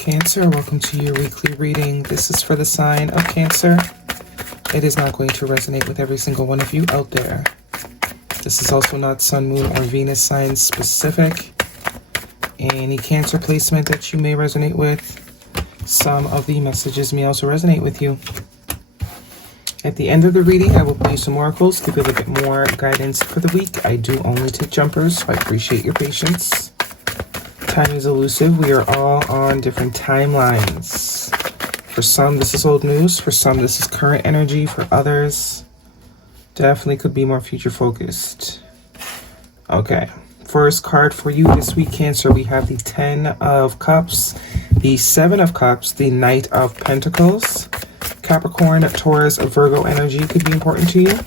Cancer, welcome to your weekly reading. This is for the sign of Cancer. It is not going to resonate with every single one of you out there. This is also not Sun, Moon, or Venus sign specific. Any Cancer placement that you may resonate with, some of the messages may also resonate with you. At the end of the reading, I will play some oracles to give a bit more guidance for the week. I do only take jumpers, so I appreciate your patience. Time is elusive. We are all on different timelines. For some, this is old news. For some, this is current energy. For others, definitely could be more future focused. Okay. First card for you this week, Cancer. We have the 10 of Cups, the 7 of Cups, the Knight of Pentacles. Capricorn, Taurus, Virgo energy could be important to you.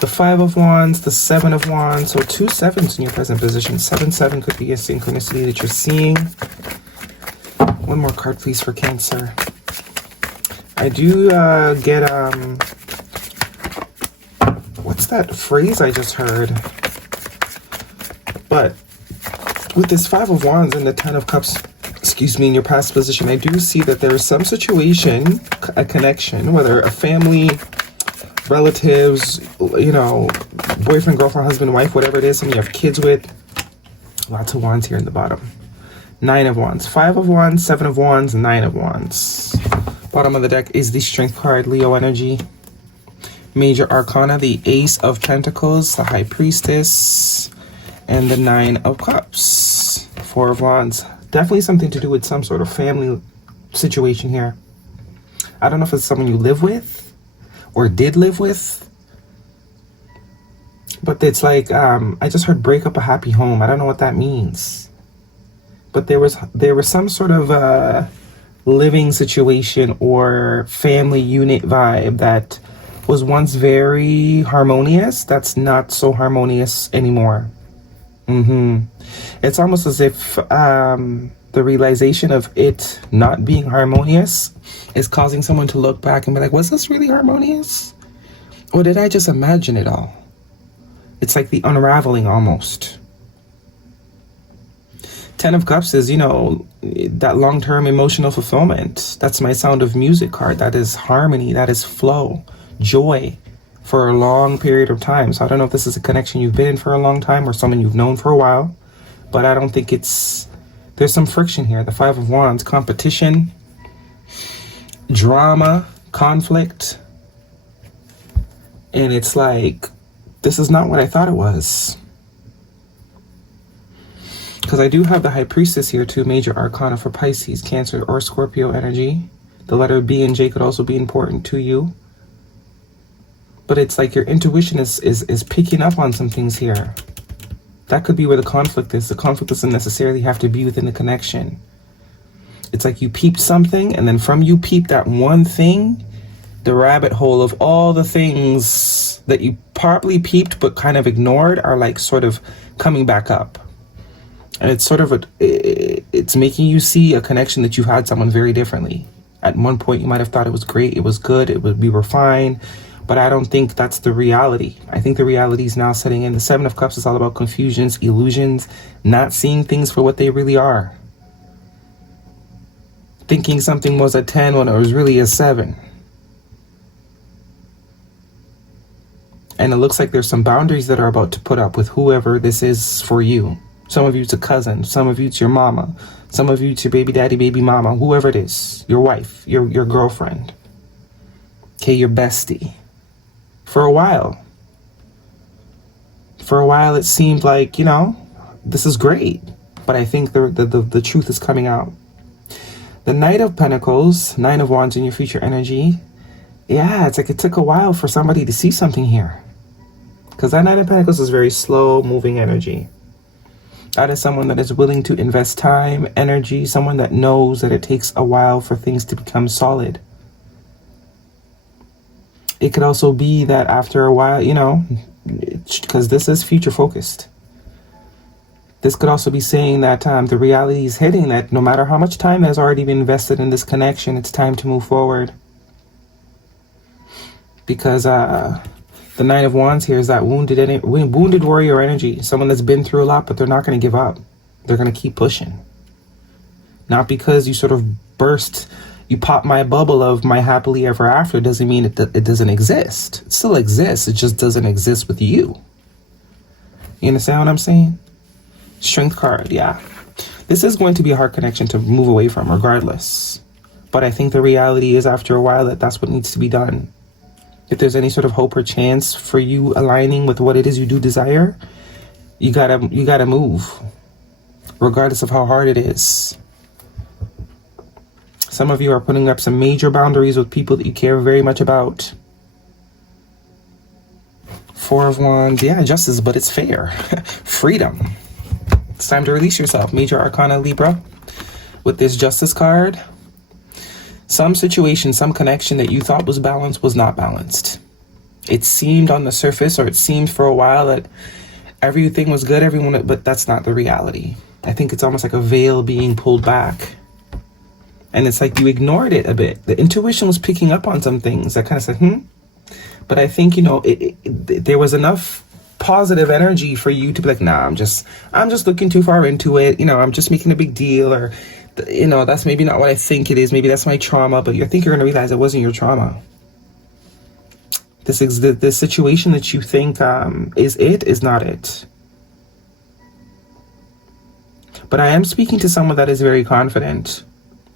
The 5 of Wands, the 7 of Wands, so 2 sevens in your present position. 7-7 could be a synchronicity that you're seeing. One more card, please, for Cancer. I do get, what's that phrase I just heard? But with this 5 of Wands and the 10 of Cups, excuse me, in your past position, I do see that there is some situation, a connection, whether a family, relatives, you know, boyfriend, girlfriend, husband, wife, whatever it is, someone you have kids with. Lots of wands here in the bottom. 9 of Wands, 5 of Wands, 7 of Wands, 9 of Wands. Bottom of the deck is the Strength card, Leo energy. Major Arcana, the Ace of Pentacles, the High Priestess, and the 9 of Cups. 4 of Wands. Definitely something to do with some sort of family situation here. I don't know if it's someone you live with or did live with, but it's like, I just heard break up a happy home. I don't know what that means, but there was some sort of living situation or family unit vibe that was once very harmonious. That's not so harmonious anymore. It's almost as if the realization of it not being harmonious is causing someone to look back and be like, was this really harmonious? Or did I just imagine it all? It's like the unraveling almost. 10 of Cups is, you know, that long-term emotional fulfillment. That's my Sound of Music card. That is harmony. That is flow, joy for a long period of time. So I don't know if this is a connection you've been in for a long time or someone you've known for a while, but I don't think there's some friction here. The 5 of Wands, competition, drama, conflict. And it's like, this is not what I thought it was. Because I do have the High Priestess here too, Major Arcana for Pisces, Cancer, or Scorpio energy. The letter B and J could also be important to you. But it's like your intuition is picking up on some things here. That could be where the conflict is. The conflict doesn't necessarily have to be within the connection. It's like you peeped something, and then from you peeped that one thing, the rabbit hole of all the things that you partly peeped but kind of ignored are like sort of coming back up. And it's sort of it's making you see a connection that you've had someone very differently. At one point you might have thought it was great, it was good, we were fine. But I don't think that's the reality. I think the reality is now setting in. The 7 of Cups is all about confusions, illusions, not seeing things for what they really are. Thinking something was a 10 when it was really a 7. And it looks like there's some boundaries that are about to put up with whoever this is for you. Some of you it's a cousin. Some of you it's your mama. Some of you it's your baby daddy, baby mama, whoever it is. Your wife, your girlfriend. Okay, your bestie. For a while it seemed like, you know, this is great, but I think the truth is coming out. The Knight of Pentacles, 9 of Wands in your future energy. Yeah, it's like it took a while for somebody to see something here, because that 9 of Pentacles is very slow moving energy. That is someone that is willing to invest time, energy, someone that knows that it takes a while for things to become solid. It could also be that after a while, you know, because this is future focused. This could also be saying that the reality is hitting, that no matter how much time has already been invested in this connection, it's time to move forward. Because the 9 of Wands here is that wounded warrior energy. Someone that's been through a lot, but they're not going to give up. They're going to keep pushing. Not because you sort of burst, you pop my bubble of my happily ever after doesn't mean it doesn't exist. It still exists. It just doesn't exist with you. You understand what I'm saying? Strength card, yeah. This is going to be a hard connection to move away from regardless. But I think the reality is after a while that's what needs to be done. If there's any sort of hope or chance for you aligning with what it is you do desire, you gotta move, regardless of how hard it is. Some of you are putting up some major boundaries with people that you care very much about. Four of Wands, yeah, justice, but it's fair. Freedom. It's time to release yourself. Major Arcana, Libra. With this Justice card, some situation, some connection that you thought was balanced was not balanced. It seemed on the surface, or it seemed for a while that everything was good, but that's not the reality. I think it's almost like a veil being pulled back. And it's like you ignored it a bit. The intuition was picking up on some things that kind of said, But I think, there was enough positive energy for you to be like, nah, I'm just looking too far into it. I'm just making a big deal, or, that's maybe not what I think it is. Maybe that's my trauma, but I think you're going to realize it wasn't your trauma. This situation that you think is not it. But I am speaking to someone that is very confident.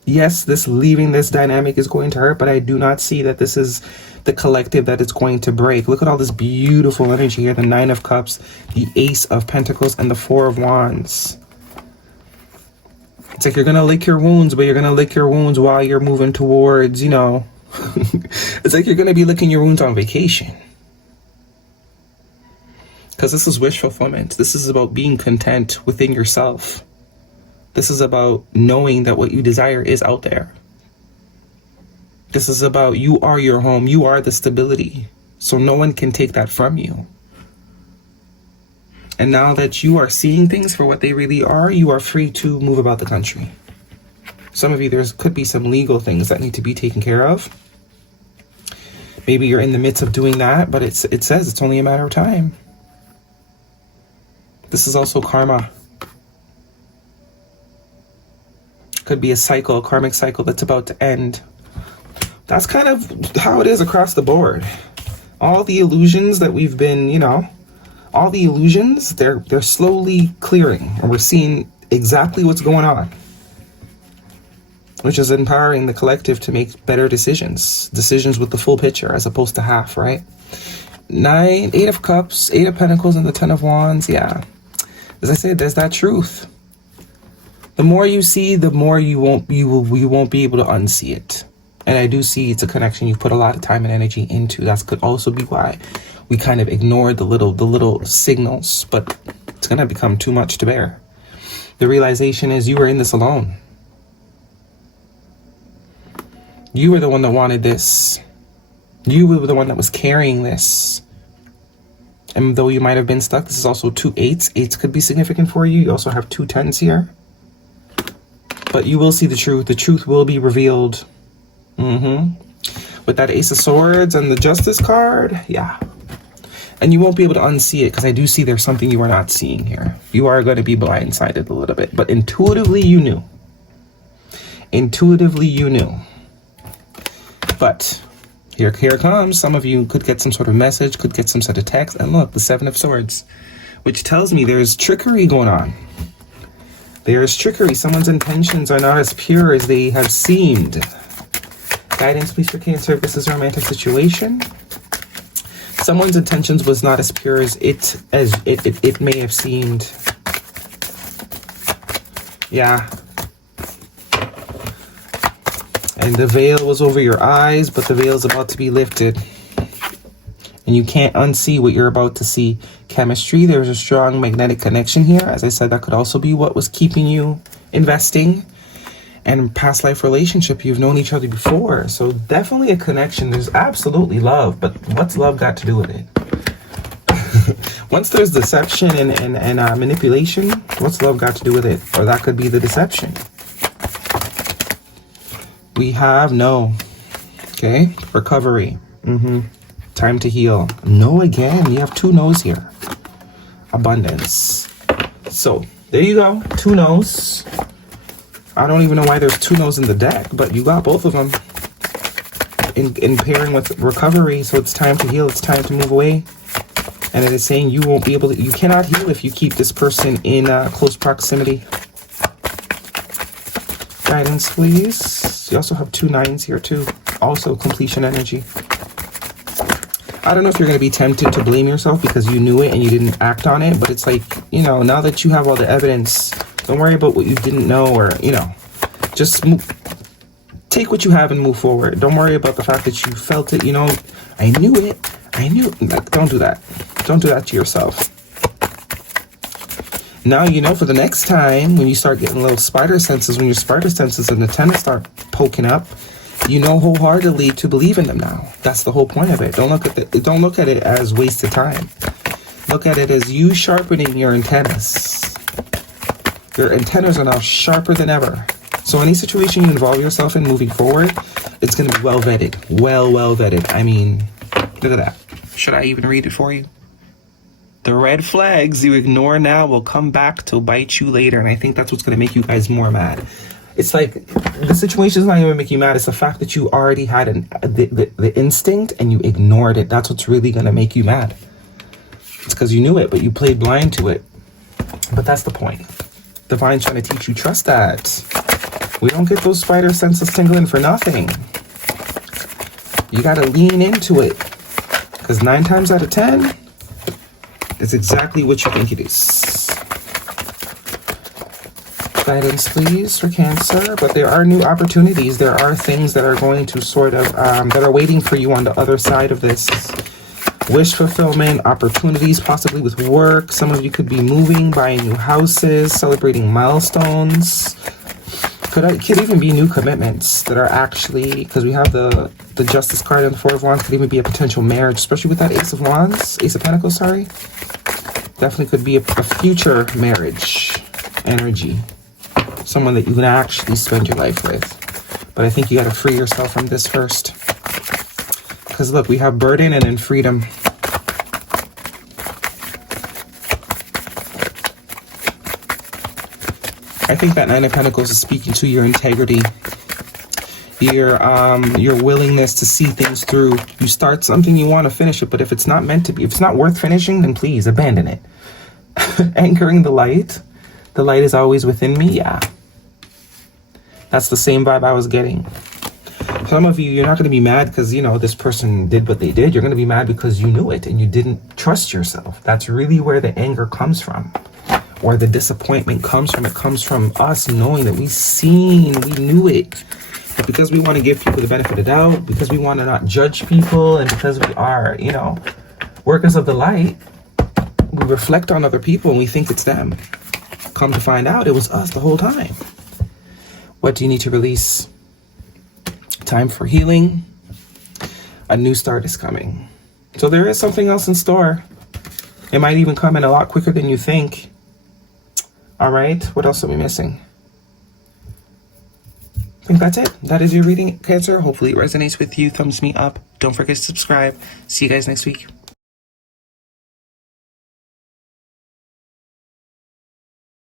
Yes, leaving this dynamic is going to hurt, but I do not see that this is the collective that it's going to break. Look at all this beautiful energy here. The Nine of Cups, the Ace of Pentacles, and the Four of Wands. It's like you're going to lick your wounds, but you're going to lick your wounds while you're moving towards, It's like you're going to be licking your wounds on vacation. Because this is wish fulfillment. This is about being content within yourself. This is about knowing that what you desire is out there. This is about you are your home. You are the stability. So no one can take that from you. And now that you are seeing things for what they really are, you are free to move about the country. Some of you, there could be some legal things that need to be taken care of. Maybe you're in the midst of doing that, but it says it's only a matter of time. This is also karma. Could be a cycle, a karmic cycle that's about to end. That's kind of how it is across the board. All the illusions that we've been, all the illusions, they're slowly clearing, and we're seeing exactly what's going on, which is empowering the collective to make better decisions with the full picture as opposed to half, right? Eight of Cups, Eight of Pentacles, and the Ten of Wands. Yeah, as I said, there's that truth. The more you see, the more you won't be able to unsee it. And I do see it's a connection you've put a lot of time and energy into. That could also be why we kind of ignore the little signals, but it's going to become too much to bear. The realization is you were in this alone. You were the one that wanted this. You were the one that was carrying this. And though you might have been stuck, this is also 2 8s. 8s could be significant for you. You also have 2 10s here. But you will see the truth. The truth will be revealed. With that Ace of Swords and the Justice card, yeah. And you won't be able to unsee it, because I do see there's something you are not seeing here. You are going to be blindsided a little bit, but intuitively you knew. Intuitively you knew. But here it comes. Some of you could get some sort of message, could get some sort of text, and look, the Seven of Swords, which tells me there's trickery going on. There is trickery. Someone's intentions are not as pure as they have seemed. Guidance, please, for Cancer. This is a romantic situation. Someone's intentions was not as pure as it may have seemed. Yeah. And the veil was over your eyes, but the veil is about to be lifted. And you can't unsee what you're about to see. Chemistry, there's a strong magnetic connection here. As I said, that could also be what was keeping you investing. And past life relationship, you've known each other before. So definitely a connection. There's absolutely love, but what's love got to do with it? Once there's deception and manipulation, what's love got to do with it? Or that could be the deception. We have no. Okay, recovery. Time to heal. No again. You have 2 no's here. Abundance. So there you go. 2 no's. I don't even know why there's 2 no's in the deck, but you got both of them in pairing with recovery. So it's time to heal. It's time to move away. And it is saying you won't be able to, you cannot heal if you keep this person in close proximity. Guidance, please. You also have 2 9s here too. Also completion energy. I don't know if you're going to be tempted to blame yourself because you knew it and you didn't act on it. But it's like, you know, now that you have all the evidence, don't worry about what you didn't know, or, you know, just take what you have and move forward. Don't worry about the fact that you felt it. You know, I knew it. I knew. Like, don't do that. Don't do that to yourself. Now you know for the next time when you start getting little spider senses, when your spider senses and the antennas start poking up, you know wholeheartedly to believe in them now. That's the whole point of it. Don't look at it as wasted time. Look at it as you sharpening your antennas. Your antennas are now sharper than ever. So any situation you involve yourself in moving forward, it's going to be well vetted. Well vetted. I mean, look at that. Should I even read it for you? The red flags you ignore now will come back to bite you later. And I think that's what's going to make you guys more mad. It's like the situation is not even making you mad. It's the fact that you already had the instinct and you ignored it. That's what's really going to make you mad. It's because you knew it, but you played blind to it. But that's the point. Divine's trying to teach you, trust that. We don't get those spider senses tingling for nothing. You got to lean into it. Because 9 times out of 10, it's exactly what you think it is. Guidance, please, for Cancer. But there are new opportunities. There are things that are going to sort of, that are waiting for you on the other side of this. Wish fulfillment, opportunities, possibly with work. Some of you could be moving, buying new houses, celebrating milestones. Could even be new commitments that are actually, because we have the Justice card and the 4 of Wands, could even be a potential marriage, especially with that Ace of Wands, Ace of Pentacles, sorry. Definitely could be a future marriage energy. Someone that you can actually spend your life with. But I think you got to free yourself from this first. Because look, we have burden and then freedom. I think that 9 of Pentacles is speaking to your integrity. Your willingness to see things through. You start something, you want to finish it, but if it's not meant to be, if it's not worth finishing, then please abandon it. Anchoring the light. The light is always within me. Yeah. That's the same vibe I was getting. Some of you, you're not going to be mad because, you know, this person did what they did. You're going to be mad because you knew it and you didn't trust yourself. That's really where the anger comes from. Or the disappointment comes from. It comes from us knowing that we knew it. But because we want to give people the benefit of the doubt, because we want to not judge people, and because we are, you know, workers of the light, we reflect on other people and we think it's them. Come to find out, it was us the whole time. What do you need to release? Time for healing. A new start is coming. So there is something else in store. It might even come in a lot quicker than you think. All right, what else are we missing? I think that's it. That is your reading, Cancer. Hopefully it resonates with you. Thumbs me up. Don't forget to subscribe. See you guys next week.